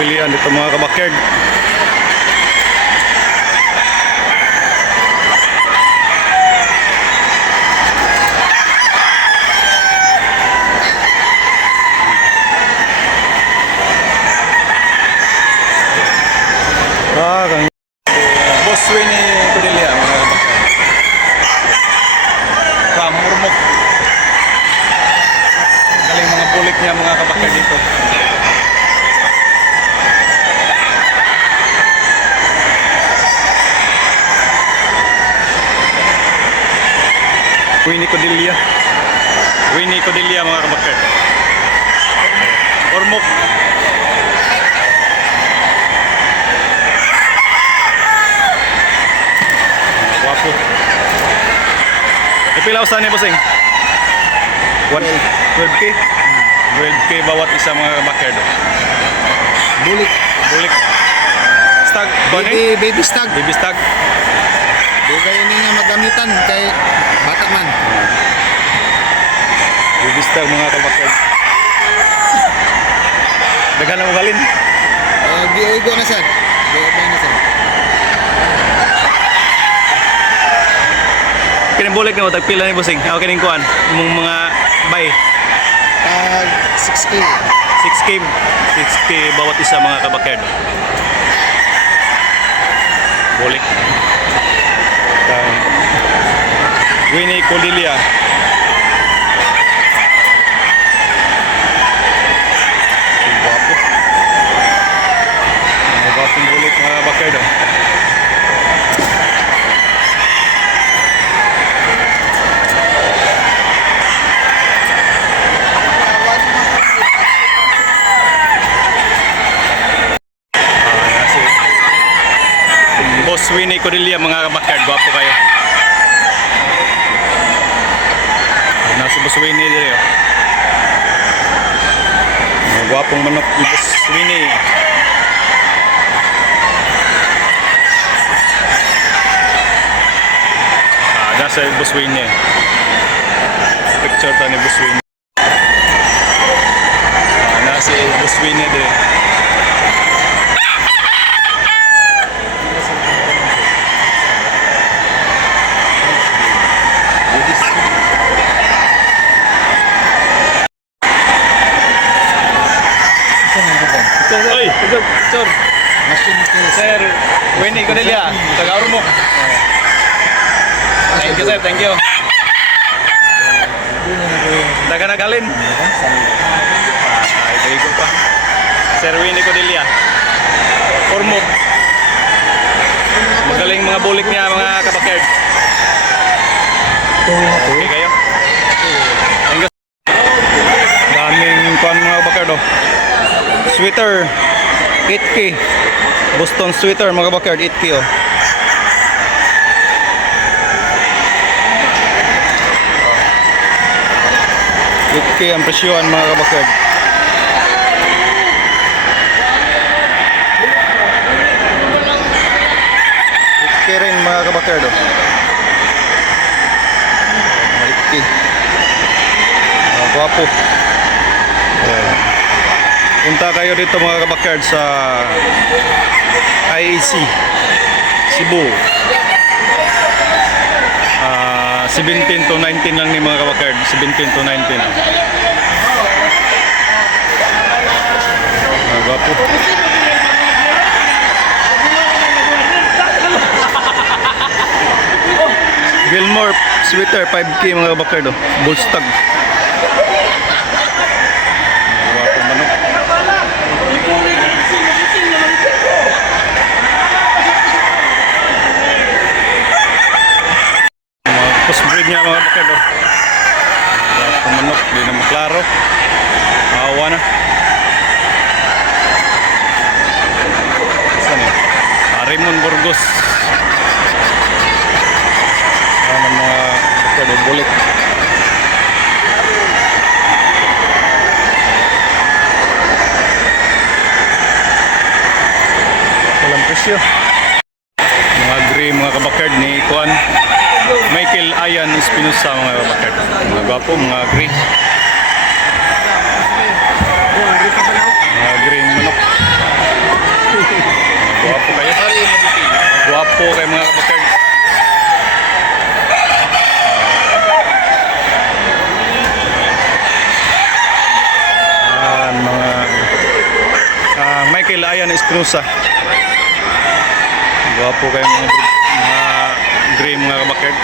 pilihan dito mga kabakerd. Kang Boss Winnie Cordelia mga kabakerd. Murmok. Galing mga bulik niya mga kabakerd dito. Winnie Cordelia. Winnie Cordelia mga kabakerd. Ormok. Wapo. Ipilaw saan niya bossing? 12K? 12K bawat isa mga kabakerd. Bulik. Bulik. Stag. Baby stag. Baby stag. Dugay ini nga magamitan kay bata man. Baby stag mga kabakerd. Daghan na mo galin. Giigo na sad. Giigo na sad. Kining bulik na mo tagpila ni bossing. Ako kining kuan mong mga bay. 6K. 6K bawat isa mga kabakerd. Bulik. Winnie Cordelia. Guwapo. Guwapong bulik mga kabakerd. Boss Winnie Cordelia mga kabakerd, guwapo kayo. Nasa Boss Winnie dito. Guwapong manok ni Boss Winnie. Nasa Boss Winnie. Picture ta ni Boss Winnie. Nasa Boss Winnie dito. Oy, Sir. Sir, Winnie Cordelia, taga mo. Thank you, sir. Thank you. Taga nagalin. Ay, dali ko pa. Sir Winnie Cordelia. Ormok. Magaling mga bulik niya, mga kabakerd. Okay kayo? Thank you. Daming kuan mga kabakerd, oh. Sweater 8K. Boston sweater mga kabakerd 8K, oh. Okay, ang presyohan mga kabakerd. Okay rin mga kabakerd, oh. 8K. Guwapo. Punta kayo dito mga kabakerd sa IAC Cebu. 17 to 19 lang ni mga kabakerd. 17 to 19. Gwapo. Gilmore sweater 5K mga kabakerd, oh. Bullstag. Gwapo manok. Crossbreed niya mga kabakerd, oh. Manok, di na maklaro. Awa na. Saan yun? Raymond Burgos. Mga kabakerd, bulik. Walang presyo. Mga gray mga kabakerd ni Kuan Michael Ayan Espinosa mga kabakerd. Mga gwapo, mga gray. Mga green manok. Espinosa. Gwapo kayo mga gray mga kabakard.